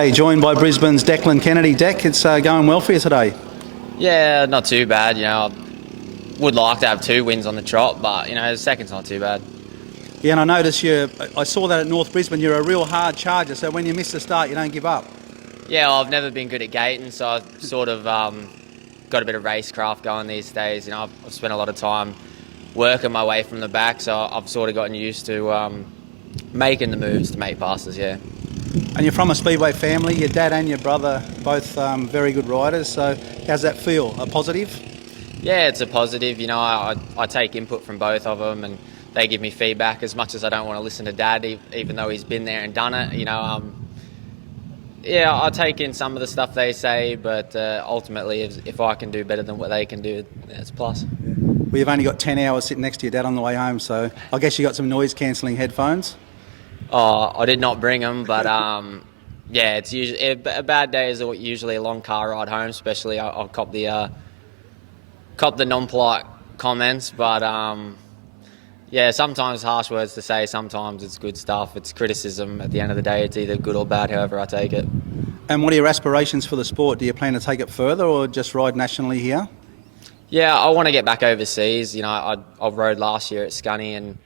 Okay, joined by Brisbane's Declan Kennedy. Deck, it's going well for you today? Yeah, not too bad. You know, I would like to have 2 wins on the trot, but, you know, the second's not too bad. Yeah, and I noticed I saw that at North Brisbane, you're a real hard charger, so when you miss the start, you don't give up. Yeah, I've never been good at gating, so I've sort of got a bit of racecraft going these days. You know, I've spent a lot of time working my way from the back, so I've sort of gotten used to making the moves to make passes, yeah. And you're from a Speedway family, your dad and your brother both very good riders, so how's that feel? A positive? Yeah, it's a positive. You know, I take input from both of them, and they give me feedback as much as I don't want to listen to Dad, even though he's been there and done it. You know, yeah, I take in some of the stuff they say, but ultimately, if I can do better than what they can do, it's a plus. Well, you've only got 10 hours sitting next to your dad on the way home, so I guess you got some noise-cancelling headphones? Oh, I did not bring them, but yeah, it's usually a bad day is usually a long car ride home. Especially, I'll cop the non-polite comments, but yeah, sometimes harsh words to say. Sometimes it's good stuff. It's criticism. At the end of the day, it's either good or bad. However I take it. And what are your aspirations for the sport? Do you plan to take it further, or just ride nationally here? Yeah, I want to get back overseas. You know, I rode last year at Scunny, and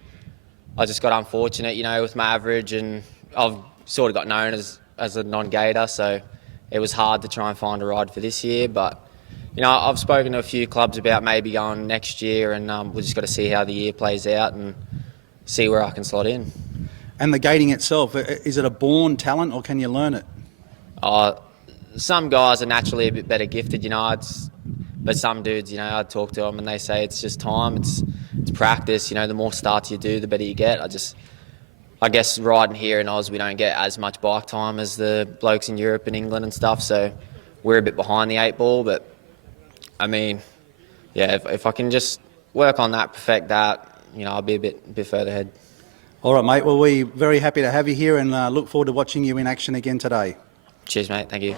I just got unfortunate, you know, with my average, and I've sort of got known as a non-gator, so it was hard to try and find a ride for this year. But, you know, I've spoken to a few clubs about maybe going next year, and we've just got to see how the year plays out and see where I can slot in. And the gating itself, is it a born talent or can you learn it? Some guys are naturally a bit better gifted, you know, but some dudes, you know, I talk to them and they say it's just time, it's practice. You know, the more starts you do, the better you get. I guess riding here in Oz, we don't get as much bike time as the blokes in Europe and England and stuff, so we're a bit behind the 8 ball. But I mean, yeah, if I can just work on that, perfect that, you know, I'll be a bit further ahead. All right, mate. Well, we're very happy to have you here and look forward to watching you in action again today. Cheers, mate. Thank you.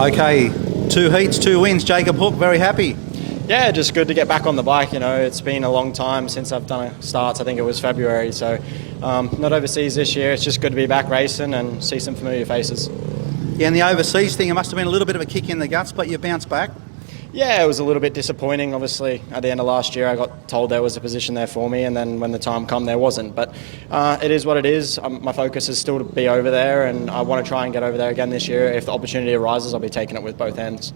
Okay, 2 heats, 2 wins. Jacob Hook, very happy. Yeah, just good to get back on the bike. You know, it's been a long time since I've done starts. I think it was February, so not overseas this year. It's just good to be back racing and see some familiar faces. Yeah, and the overseas thing, it must have been a little bit of a kick in the guts, but you bounced back. Yeah, it was a little bit disappointing. Obviously, at the end of last year, I got told there was a position there for me, and then when the time come, there wasn't. But it is what it is. My focus is still to be over there, and I want to try and get over there again this year. If the opportunity arises, I'll be taking it with both hands.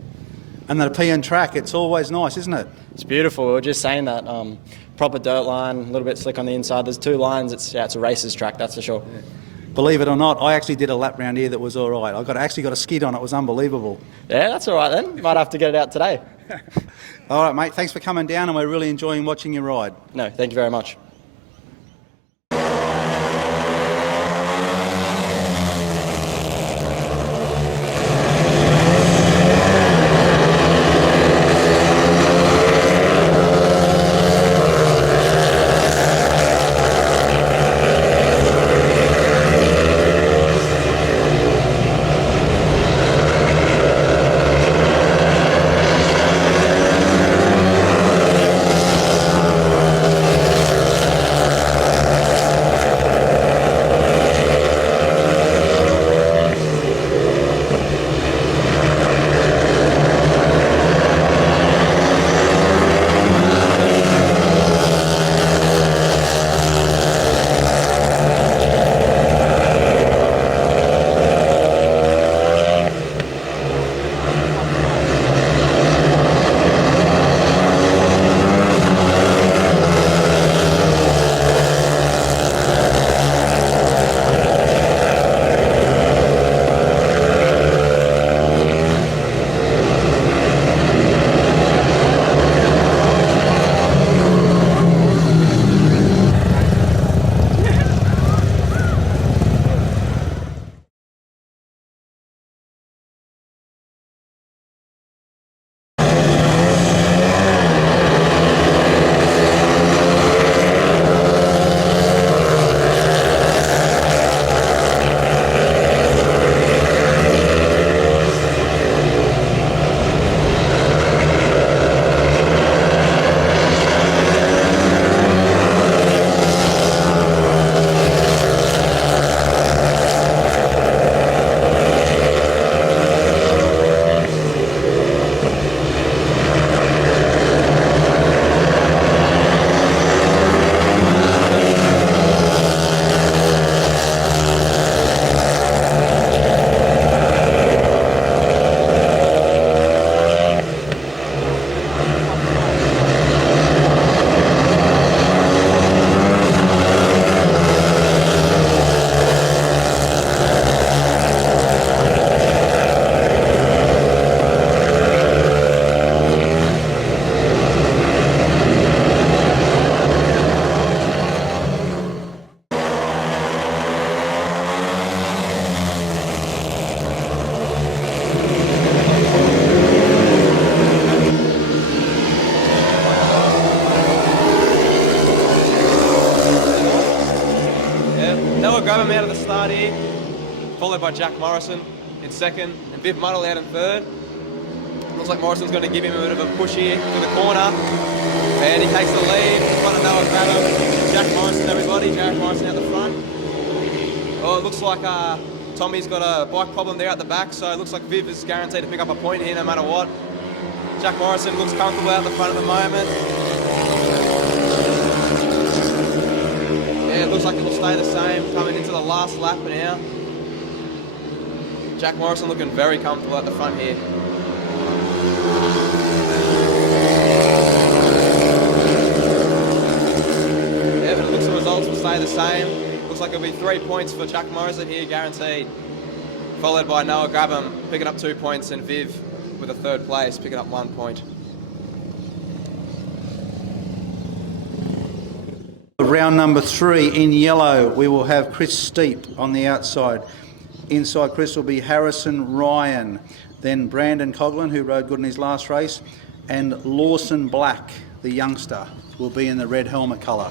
And the Nepean track, it's always nice, isn't it? It's beautiful. We were just saying that. Proper dirt line, a little bit slick on the inside. There's 2 lines. It's a racer's track, that's for sure. Yeah. Believe it or not, I actually did a lap round here that was all right. I actually got a skid on it. It was unbelievable. Yeah, that's all right then. Might have to get it out today. All right, mate. Thanks for coming down, and we're really enjoying watching you ride. No, thank you very much. Noah Grabham out of the start here, followed by Jack Morrison in second, and Viv Muddle out in third. Looks like Morrison's going to give him a bit of a push here to the corner, and he takes the lead in front of Noah Grabham. Jack Morrison, everybody. Jack Morrison out the front. Oh, it looks like Tommy's got a bike problem there at the back, so it looks like Viv is guaranteed to pick up a point here no matter what. Jack Morrison looks comfortable out the front at the moment. Yeah, it looks like it will stay the same coming into the last lap now. Jack Morrison looking very comfortable at the front here. Yeah, but it looks the results will stay the same. Looks like it'll be 3 points for Jack Morrison here, guaranteed. Followed by Noah Grabham, picking up 2 points, and Viv with a third place, picking up 1 point. Round number 3 in yellow, we will have Chris Steep on the outside. Inside Chris will be Harrison Ryan, then Brandon Coughlin, who rode good in his last race, and Lawson Black, the youngster, will be in the red helmet colour.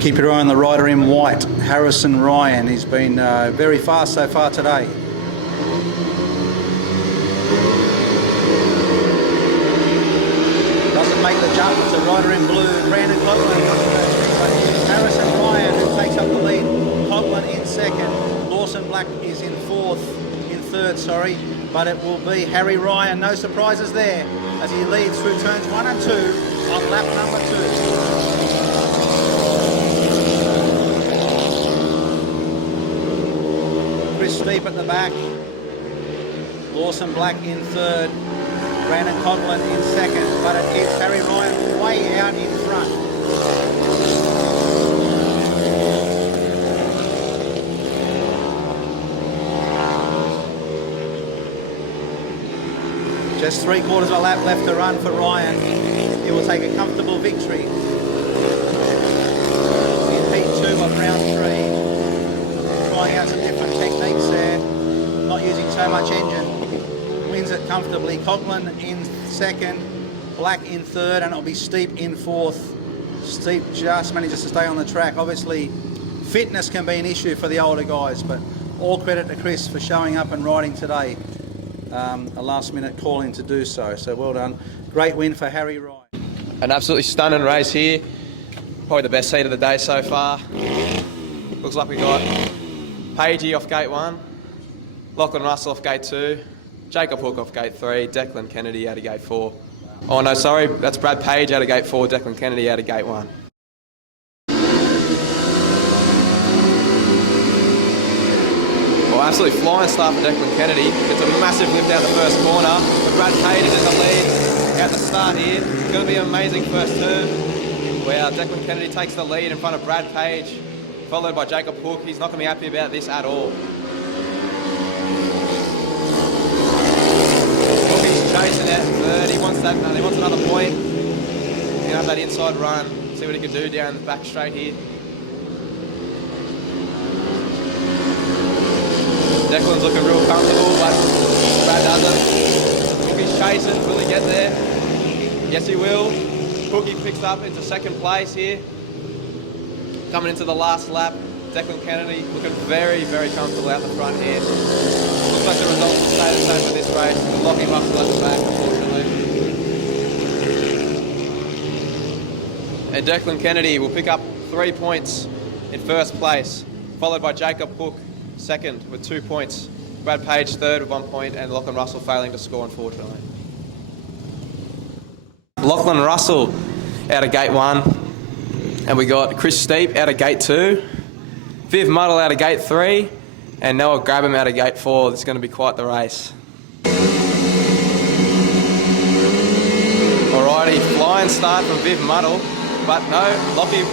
Keep your eye on the rider in white, Harrison Ryan. He's been very fast so far today. Doesn't make the jump, it's a rider in blue, Brandon Coughlin. Harrison Ryan, who takes up the lead. Coughlin in second. Lawson Black is in third, but it will be Harry Ryan. No surprises there as he leads through turns 1 and 2 on lap number 2. Chris Steep at the back. Lawson Black in third. Brandon Coughlin in second, but it is Harry Ryan way out in front. Just 3/4 of a lap left to run for Ryan. He will take a comfortable victory in heat 2 of round 3. Trying out some different techniques there, not using so much engine. Wins it comfortably. Coughlin in second, Black in third, and it'll be Steep in fourth. Steep just manages to stay on the track. Obviously, fitness can be an issue for the older guys, but all credit to Chris for showing up and riding today. A last-minute call-in to do so. So well done. Great win for Harry Ryan. An absolutely stunning race here. Probably the best heat of the day so far. Looks like we got Pagey off gate 1, Lachlan Russell off gate 2, Jacob Hook off gate 3, Declan Kennedy out of gate 4. Oh no, sorry, that's Brad Page out of gate 4, Declan Kennedy out of gate 1. Well, absolutely flying start for Declan Kennedy. Gets a massive lift out the first corner. But Brad Page is in the lead at the start here. It's going to be an amazing first turn where Declan Kennedy takes the lead in front of Brad Page, followed by Jacob Hook. He's not going to be happy about this at all. He's chasing at third. He wants another point. He's going to have that inside run. See what he can do down the back straight here. Declan's looking real comfortable, but Brad doesn't. Hookie's chasing. Will he get there? Yes, he will. Hookie picks up into second place here. Coming into the last lap, Declan Kennedy looking very, very comfortable out the front here. Looks like the results will stay the same for this race. We'll lock him up to the back, unfortunately. And Declan Kennedy will pick up 3 points in first place, followed by Jacob Hook second with 2 points. Brad Page third with 1 point, and Lachlan Russell failing to score, unfortunately. Lachlan Russell out of gate 1, and we got Chris Steep out of gate 2, Viv Muddle out of gate 3, and Noah Grabham out of gate 4. This is going to be quite the race. Alrighty, flying start from Viv Muddle, but no, Lockie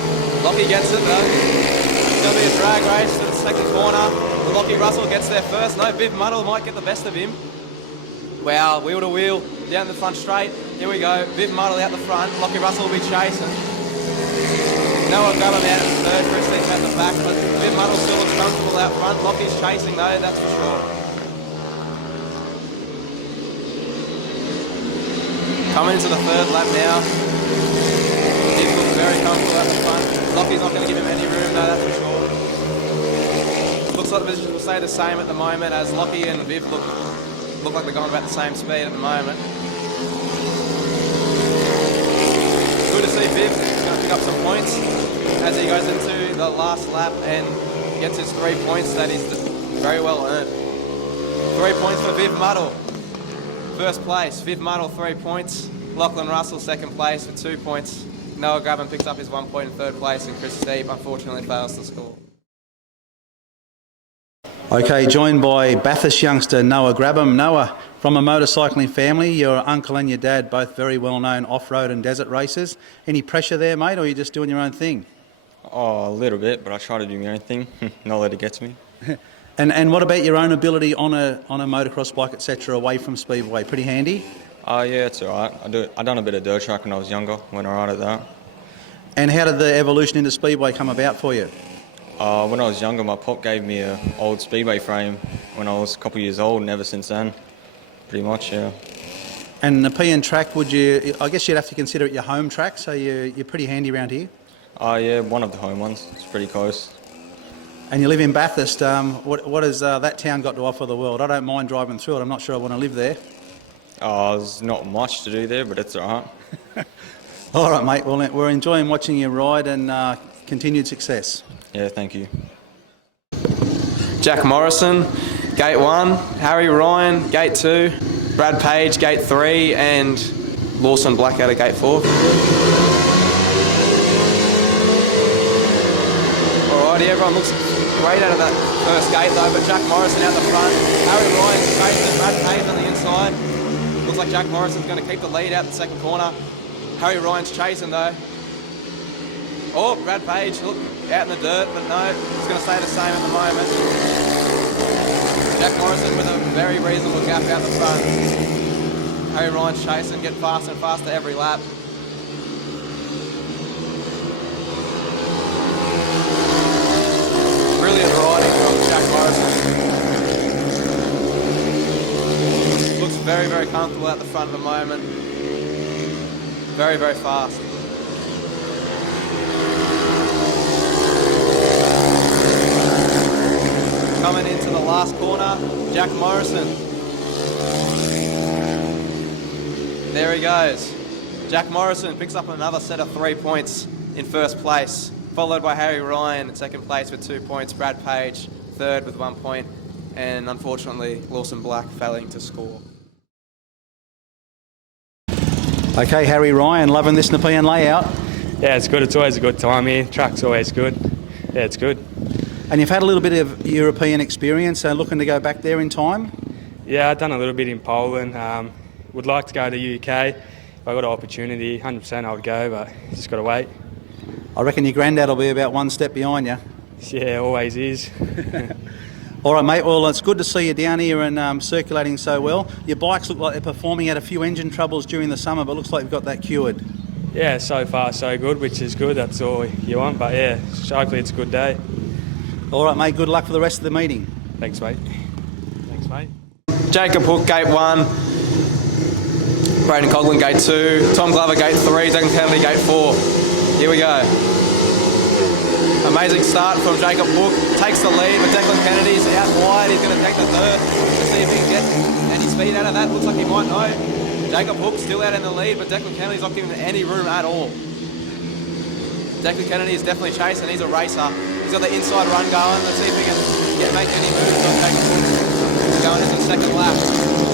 gets it though. It's going to be a drag race to the second corner. Lockie Russell gets there first. No, Viv Muddle might get the best of him. Wow, wheel to wheel, down the front straight. Here we go, Viv Muddle out the front. Lockie Russell will be chasing. Noah Grabham out in third, Chris Steep at the back, but Viv Muddle still looks comfortable out front. Lockie's chasing though, that's for sure. Coming into the third lap now. Viv looks very comfortable out the front. Lockie's not going to give him any room though, that's for sure. like the positions will stay the same at the moment, as Lockie and Viv look like they're going about the same speed at the moment. Good to see Viv going to pick up some points as he goes into the last lap and gets his 3 points that is very well earned. 3 points for Viv Muddle. First place, Viv Muddle 3 points. Lachlan Russell second place with 2 points. Noah Grabham picks up his 1 point in third place, and Chris Steep unfortunately fails to score. Okay, joined by Bathurst youngster Noah Grabham. Noah, from a motorcycling family, your uncle and your dad both very well-known off-road and desert racers. Any pressure there, mate, or are you just doing your own thing? Oh, a little bit, but I try to do my own thing, not let it get to me. And what about your own ability on a motocross bike, etc., away from Speedway? Pretty handy? Yeah, it's all right. I done a bit of dirt track when I was younger, went all right at that. And how did the evolution into Speedway come about for you? When I was younger, my pop gave me an old Speedway frame when I was a couple of years old, and ever since then, pretty much, yeah. And Nepean track, I guess you'd have to consider it your home track, so you're pretty handy around here? Yeah, one of the home ones. It's pretty close. And you live in Bathurst. What has that town got to offer the world? I don't mind driving through it. I'm not sure I want to live there. There's not much to do there, but it's all right. All right, mate. Well, we're enjoying watching you ride, and continued success. Yeah, thank you. Jack Morrison, Gate 1, Harry Ryan, Gate 2, Brad Page, Gate 3, and Lawson Black out of Gate 4. Alrighty, everyone looks great out of that first gate though, but Jack Morrison out the front, Harry Ryan's chasing, Brad Page on the inside. Looks like Jack Morrison's going to keep the lead out the second corner. Harry Ryan's chasing though. Oh, Brad Page, look, out in the dirt, but no, he's going to stay the same at the moment. Jack Morrison with a very reasonable gap out the front. Harry Ryan's chasing, getting faster and faster every lap. Brilliant riding from Jack Morrison. Looks very, very comfortable at the front at the moment. Very, very fast. Coming into the last corner, Jack Morrison. There he goes. Jack Morrison picks up another set of 3 points in first place, followed by Harry Ryan in second place with 2 points, Brad Page third with 1 point, and unfortunately Lawson Black failing to score. Okay, Harry Ryan, loving this Nepean layout. Yeah, it's good. It's always a good time here. Track's always good. Yeah, it's good. And you've had a little bit of European experience, so looking to go back there in time? Yeah, I've done a little bit in Poland. Would like to go to the UK. If I got an opportunity, 100% I would go, but just got to wait. I reckon your granddad will be about one step behind you. Yeah, always is. All right, mate. Well, it's good to see you down here and circulating so well. Your bikes look like they're performing, had a few engine troubles during the summer, but looks like you've got that cured. Yeah, so far so good, which is good. That's all you want. But yeah, hopefully it's a good day. All right, mate. Good luck for the rest of the meeting. Thanks, mate. Thanks, mate. Jacob Hook, Gate 1. Braden Coughlin, Gate 2. Tom Glover, Gate 3. Declan Kennedy, Gate 4. Here we go. Amazing start from Jacob Hook. Takes the lead, but Declan Kennedy's out wide. He's going to take the third. Let's see if he can get any speed out of that. Looks like he might know. Jacob Hook still out in the lead, but Declan Kennedy's not giving him any room at all. Declan Kennedy is definitely chasing. He's a racer. He's got the inside run going. Let's see if he can make any moves on Jacob Hook. Going into the second lap.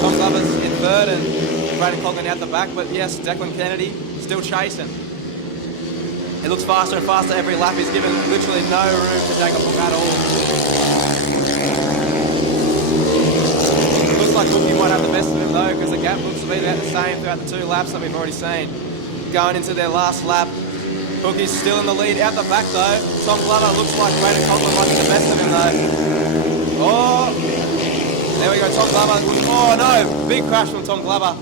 Tom Glover's in third and Braden Coughlin out the back, but yes, Declan Kennedy still chasing. It looks faster and faster every lap. He's given literally no room to Jacob Hook at all. Looks like Hookie might have the best of him though, because the gap looks to be about the same throughout the 2 laps that we've already seen. Going into their last lap, Hookie's still in the lead. Out the back though, Tom Glover looks like Braden Coughlin might be the best of him though. Oh, there we go, Tom Glover. Oh no, big crash from Tom Glover.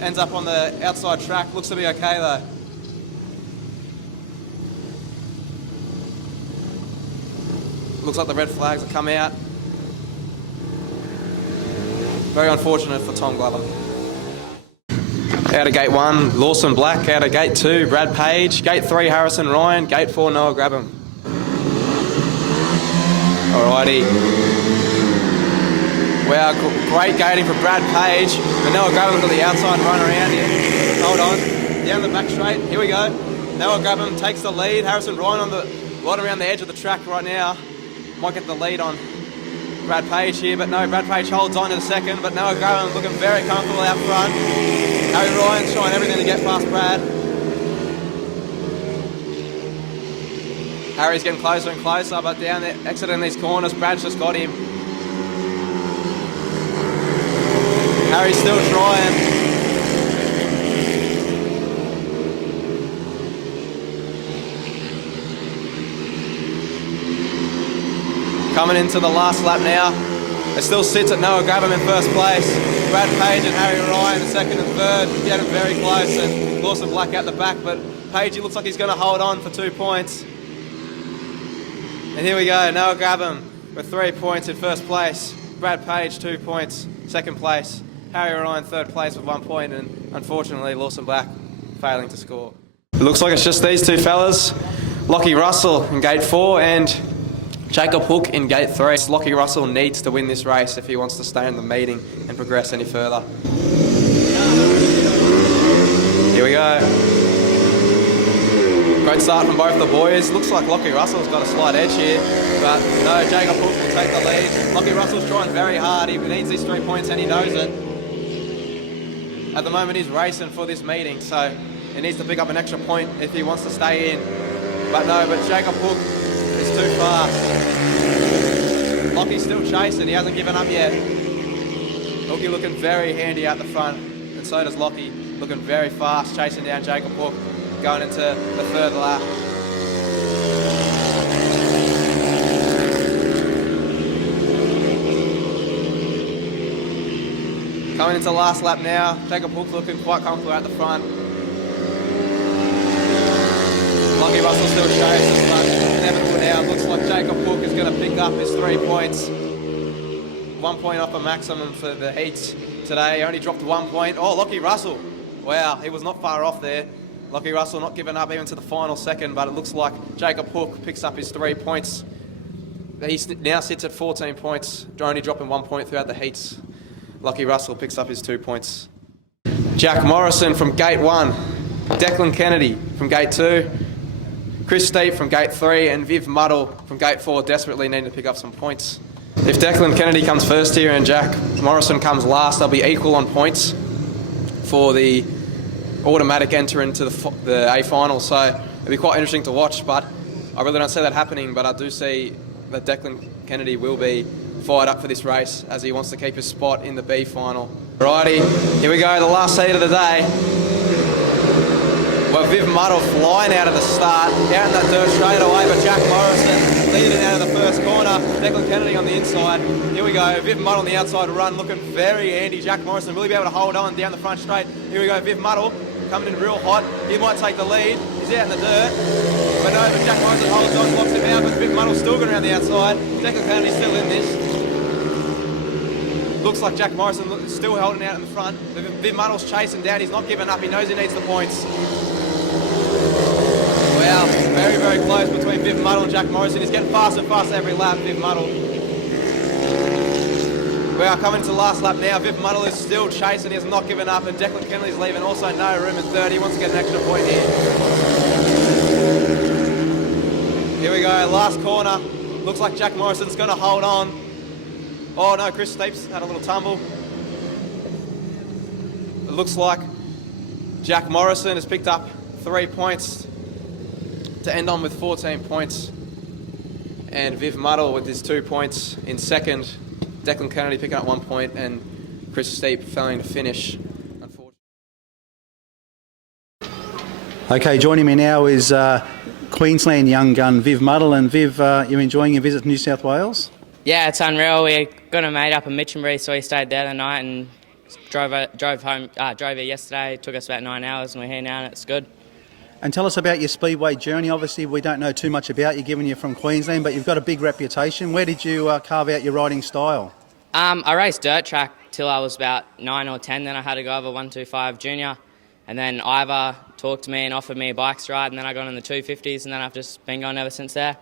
Ends up on the outside track. Looks to be okay though. Looks like the red flags have come out. Very unfortunate for Tom Glover. Out of Gate 1, Lawson Black. Out of Gate 2, Brad Page. Gate 3, Harrison Ryan. Gate 4, Noah Grabham. Alrighty. Wow, great gating for Brad Page. But Noah Grabham got the outside run around here. Hold on. Down the back straight. Here we go. Noah Grabham takes the lead. Harrison Ryan on the right around the edge of the track right now. Might get the lead on Brad Page here, but no, Brad Page holds on in a second, but Noah Grabham looking very comfortable out front. Harry Ryan's trying everything to get past Brad. Harry's getting closer and closer, but down there, exiting these corners, Brad's just got him. Harry's still trying. Coming into the last lap now. It still sits at Noah Grabham in first place. Brad Page and Harry Ryan in second and third. Getting very close, and Lawson Black out the back, but Page, he looks like he's going to hold on for 2 points. And here we go, Noah Grabham with 3 points in first place. Brad Page, 2 points, second place. Harry Ryan, third place with 1 point, and unfortunately Lawson Black failing to score. It looks like it's just these two fellas. Lockie Russell in gate 4 and Jacob Hook in gate 3. Lockie Russell needs to win this race if he wants to stay in the meeting and progress any further. Here we go. Great start from both the boys. Looks like Lockie Russell's got a slight edge here, but no, Jacob Hook will take the lead. Lockie Russell's trying very hard. He needs these 3 points and he knows it. At the moment he's racing for this meeting, so he needs to pick up an extra point if he wants to stay in. But no, but Jacob Hook is too fast. Lockie's still chasing, he hasn't given up yet. Hookie looking very handy out the front, and so does Lockie, looking very fast, chasing down Jacob Hook, going into the third lap. Coming into last lap now, Jacob Hook looking quite comfortable at the front. Lockie Russell still chasing, but inevitable now. Looks like Jacob Hook is going to pick up his 3 points. 1 point off a maximum for the heats today. Only dropped 1 point. Oh, Lockie Russell. Wow, he was not far off there. Lockie Russell not giving up even to the final second, but it looks like Jacob Hook picks up his 3 points. He now sits at 14 points, only dropping 1 point throughout the heats. Lockie Russell picks up his 2 points. Jack Morrison from gate 1. Declan Kennedy from gate 2. Chris Steep from gate 3 and Viv Muddle from gate 4 desperately need to pick up some points. If Declan Kennedy comes first here and Jack Morrison comes last, they'll be equal on points for the automatic enter into the A final. So it'll be quite interesting to watch, but I really don't see that happening, but I do see that Declan Kennedy will be fired up for this race as he wants to keep his spot in the B final. Righty, here we go, the last heat of the day. Well, Viv Muddle flying out of the start, out in that dirt straight away, but Jack Morrison leading out of the first corner. Declan Kennedy on the inside. Here we go, Viv Muddle on the outside run, looking very handy. Jack Morrison will he be able to hold on down the front straight. Here we go, Viv Muddle coming in real hot. He might take the lead. He's out in the dirt. But no, but Jack Morrison holds on, locks him out, but Viv Muddle's still going around the outside. Declan Kennedy's still in this. Looks like Jack Morrison is still holding out in the front. Viv Muddle's chasing down. He's not giving up. He knows he needs the points. Wow, very, very close between Viv Muddle and Jack Morrison. He's getting faster and faster every lap, Viv Muddle. We are coming to the last lap now. Viv Muddle is still chasing. He has not given up. And Declan Kennedy's leaving. Also no room in third. He wants to get an extra point here. Here we go, last corner. Looks like Jack Morrison's going to hold on. Oh no, Chris Steeps had a little tumble. It looks like Jack Morrison has picked up 3 points to end on with 14 points. And Viv Muddle with his 2 points in second. Declan Kennedy picking up 1 point and Chris Steep failing to finish, unfortunately. Okay, joining me now is Queensland young gun Viv Muddle. And Viv, you enjoying your visit to New South Wales? Yeah, it's unreal. We got a mate up in Mitchambury, so we stayed there the night and drove here yesterday. It took us about 9 hours and we're here now and it's good. And tell us about your Speedway journey. Obviously, we don't know too much about you, given you're from Queensland, but you've got a big reputation. Where did you carve out your riding style? I raced dirt track till I was about 9 or 10. Then I had to go over 125 junior. And then Ivor talked to me and offered me a bikes ride. And then I got in the 250s and then I've just been going ever since there.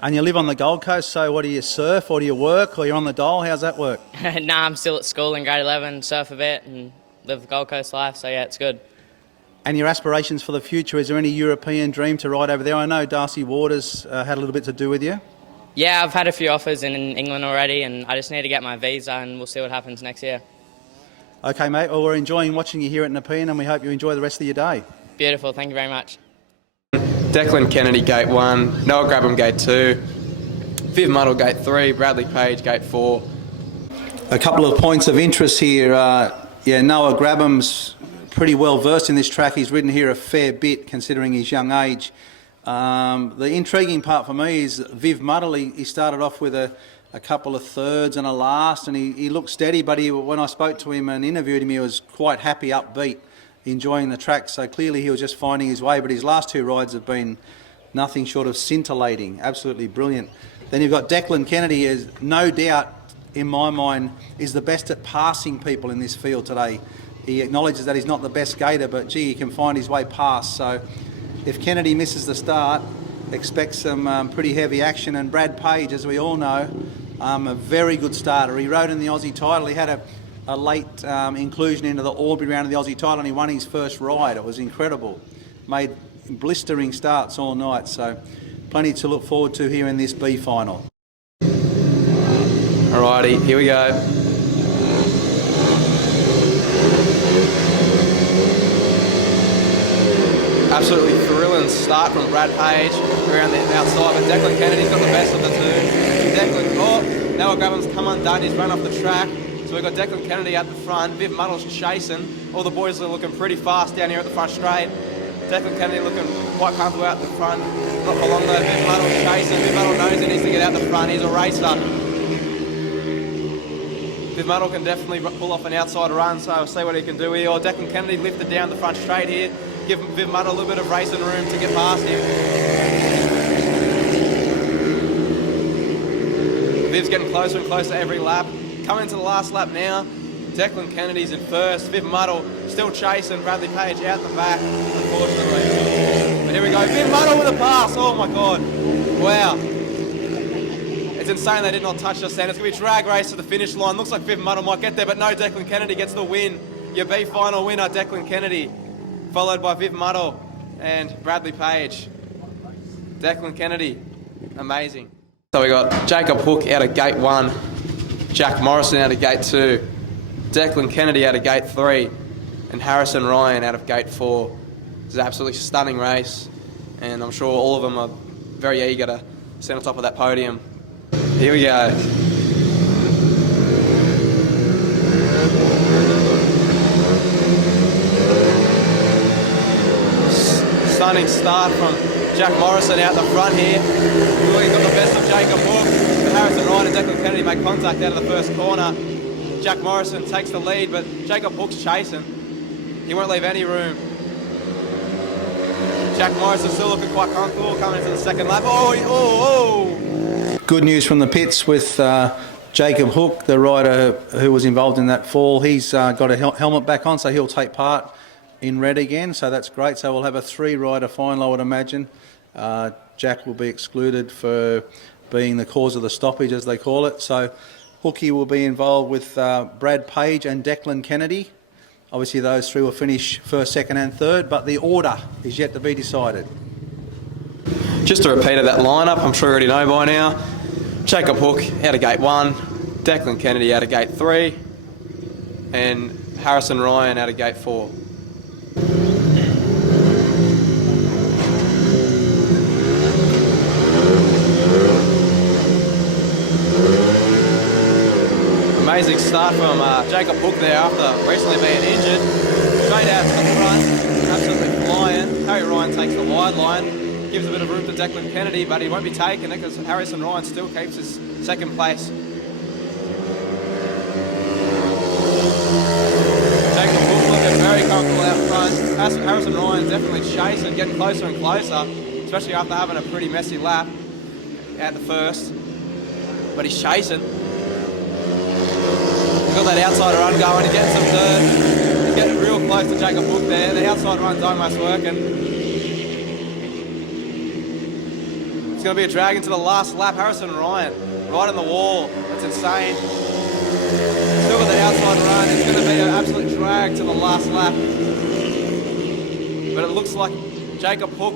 And you live on the Gold Coast, so what do you surf or do you work or you're on the dole? How's that work? Nah, I'm still at school in grade 11, surf a bit and live the Gold Coast life, so yeah, it's good. And your aspirations for the future, is there any European dream to ride over there? I know Darcy Waters had a little bit to do with you. Yeah, I've had a few offers in England already, and I just need to get my visa, and we'll see what happens next year. Okay, mate. Well, we're enjoying watching you here at Nepean, and we hope you enjoy the rest of your day. Beautiful, thank you very much. Declan Kennedy, Gate 1. Noah Grabham, Gate 2. Viv Muddle, Gate 3. Bradley Page, Gate 4. A couple of points of interest here. Noah Grabham's pretty well versed in this track. He's ridden here a fair bit considering his young age. The intriguing part for me is Viv Muddle. He started off with a couple of thirds and a last, and he looked steady, but when I spoke to him and interviewed him, he was quite happy, upbeat, enjoying the track. So clearly he was just finding his way, but his last two rides have been nothing short of scintillating, absolutely brilliant. Then you've got Declan Kennedy, is no doubt, in my mind, is the best at passing people in this field today. He acknowledges that he's not the best skater, but gee, he can find his way past. So if Kennedy misses the start, expect some pretty heavy action. And Brad Page, as we all know, a very good starter. He rode in the Aussie title. He had a late inclusion into the Albury round of the Aussie title, and he won his first ride. It was incredible. Made blistering starts all night. So plenty to look forward to here in this B final. Alrighty, here we go. Absolutely thrilling start from Brad Page around the outside, but Declan Kennedy's got the best of the two. Noah Grabham's come undone, he's run off the track. So we've got Declan Kennedy at the front, Viv Muddle's chasing. All the boys are looking pretty fast down here at the front straight. Declan Kennedy looking quite comfortable out the front. Not for long though, Viv Muddle's chasing. Viv Muddle knows he needs to get out the front, he's a racer. Viv Muddle can definitely pull off an outside run, so we'll see what he can do here. Or Declan Kennedy lifted down the front straight here. Give Viv Muddle a little bit of racing room to get past him. Viv's getting closer and closer every lap. Coming to the last lap now. Declan Kennedy's in first. Viv Muddle still chasing. Bradley Page out the back, unfortunately. But here we go. Viv Muddle with a pass. Oh my God. Wow. It's insane they did not touch us then. It's going to be a drag race to the finish line. Looks like Viv Muddle might get there, but no, Declan Kennedy gets the win. Your B final winner, Declan Kennedy, followed by Viv Muddle and Bradley Page. Declan Kennedy, amazing. So we got Jacob Hook out of Gate 1, Jack Morrison out of Gate 2, Declan Kennedy out of Gate 3, and Harrison Ryan out of Gate 4. It's an absolutely stunning race, and I'm sure all of them are very eager to sit on top of that podium. Here we go. Stunning start from Jack Morrison out the front here. Really got the best of Jacob Hook. Harrison Ryan and Declan Kennedy make contact out of the first corner. Jack Morrison takes the lead, but Jacob Hook's chasing. He won't leave any room. Jack Morrison still looking quite comfortable coming into the second lap. Oh! Good news from the pits with Jacob Hook, the rider who was involved in that fall. He's got a helmet back on, so he'll take part in red again, so that's great. So we'll have a 3-rider final, I would imagine. Jack will be excluded for being the cause of the stoppage, as they call it. So Hookie will be involved with Brad Page and Declan Kennedy. Obviously those three will finish first, second and third, but the order is yet to be decided. Just a repeat of that lineup, I'm sure you already know by now. Jacob Hook out of Gate 1, Declan Kennedy out of Gate 3, and Harrison Ryan out of Gate 4. Amazing start from Jacob Hook there after recently being injured. Straight out to the front, absolutely flying. Harry Ryan takes the wide line. Gives a bit of room to Declan Kennedy, but he won't be taking it because Harrison Ryan still keeps his second place. Jacob Hook looking very comfortable out front. Harrison Ryan definitely chasing, getting closer and closer, especially after having a pretty messy lap at the first. But he's chasing. He's got that outside run going, he's getting some dirt. He's getting real close to Jacob Hook there. The outside run's almost working. going to be a drag into the last lap. Harrison Ryan, right on the wall. That's insane. Still got the outside run. It's going to be an absolute drag to the last lap. But it looks like Jacob Hook,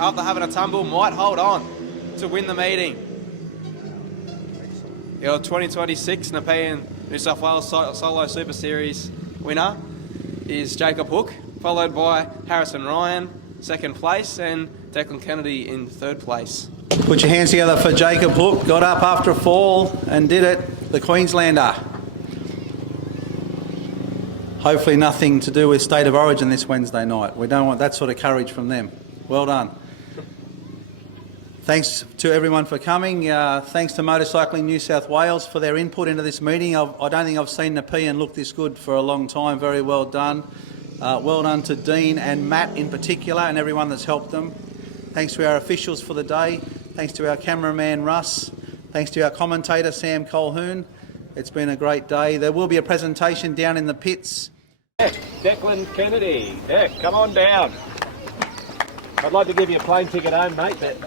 after having a tumble, might hold on to win the meeting. Your 2026 Nepean New South Wales Solo Super Series winner is Jacob Hook, followed by Harrison Ryan, second place, and Declan Kennedy in third place. Put your hands together for Jacob Hook. Got up after a fall and did it. The Queenslander. Hopefully nothing to do with State of Origin this Wednesday night. We don't want that sort of courage from them. Well done. Thanks to everyone for coming. Thanks to Motorcycling New South Wales for their input into this meeting. I don't think I've seen Nepean look this good for a long time. Very well done. Well done to Dean and Matt in particular and everyone that's helped them. Thanks to our officials for the day. Thanks to our cameraman Russ. Thanks to our commentator Sam Colquhoun. It's been a great day. There will be a presentation down in the pits. Declan Kennedy, come on down. I'd like to give you a plane ticket home, mate, but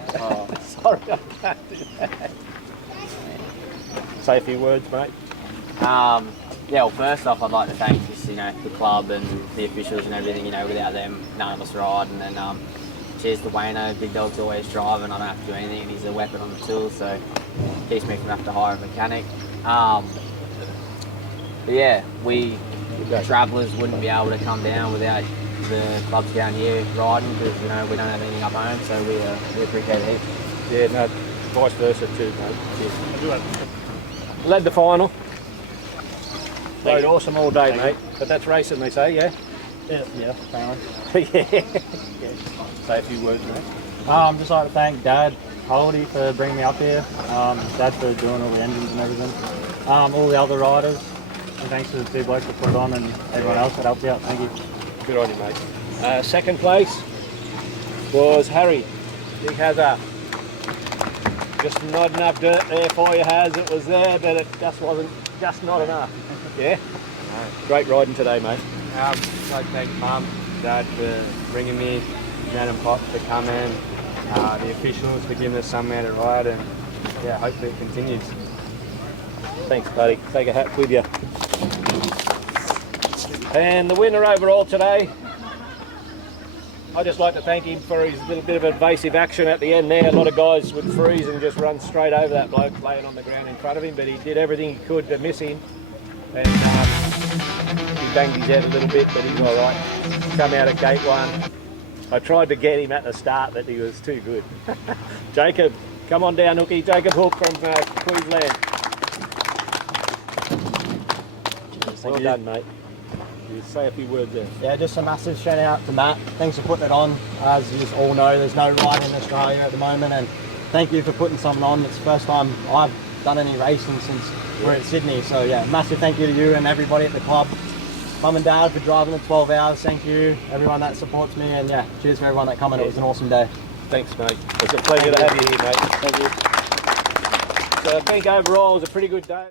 sorry, I can't do that. Say a few words, mate. Yeah, well, first off, I'd like to thank just, the club and the officials and everything. Without them, none of us ride. And then cheers to Wayno. Big Dog's always driving. I don't have to do anything, and he's a weapon on the tools, so it keeps me from having to hire a mechanic. But yeah, we travellers wouldn't be able to come down without the clubs down here riding, because we don't have anything up home, so we appreciate it heaps. Yeah, no, vice versa too, mate. Cheers. Led the final. Rode awesome all day, mate. But that's racing, they say, yeah? Yeah, apparently. Yeah. Say a few words, mate. Just like to thank Dad, Holdy, for bringing me up here. Dad for doing all the engines and everything. All the other riders. And thanks to the two blokes that put it on and everyone else that helped out. Thank you. Good on you, mate. Second place was Harry. Big Hazard. Just not enough dirt there for you, Haz. It was there, but it just wasn't not enough. Yeah? Great riding today, mate. I'd like to thank Mum, Dad for bringing me, Jan and Pop for coming, the officials for giving us somewhere to ride, and yeah, hopefully it continues. Thanks, buddy. Take a hat with you. And the winner overall today, I'd just like to thank him for his little bit of evasive action at the end there. A lot of guys would freeze and just run straight over that bloke laying on the ground in front of him, but he did everything he could to miss him. And he banged his head a little bit, but he's all right. Come out of gate one. I tried to get him at the start, but he was too good. Jacob, come on down, Hookie. Jacob Hook from Queensland. Well done, mate. You say a few words there. Yeah, just a massive shout out to Matt. Thanks for putting it on. As you all know, there's no ride in Australia at the moment, and thank you for putting something on. It's the first time I've done any racing since we're at Sydney. So yeah, massive thank you to you and everybody at the club. Mum and Dad for driving the 12 hours. Thank you, everyone that supports me, and yeah, cheers for everyone that come in. It was an awesome day. Thanks, mate. It's a pleasure to have you here, mate. Thank you. So I think overall it was a pretty good day.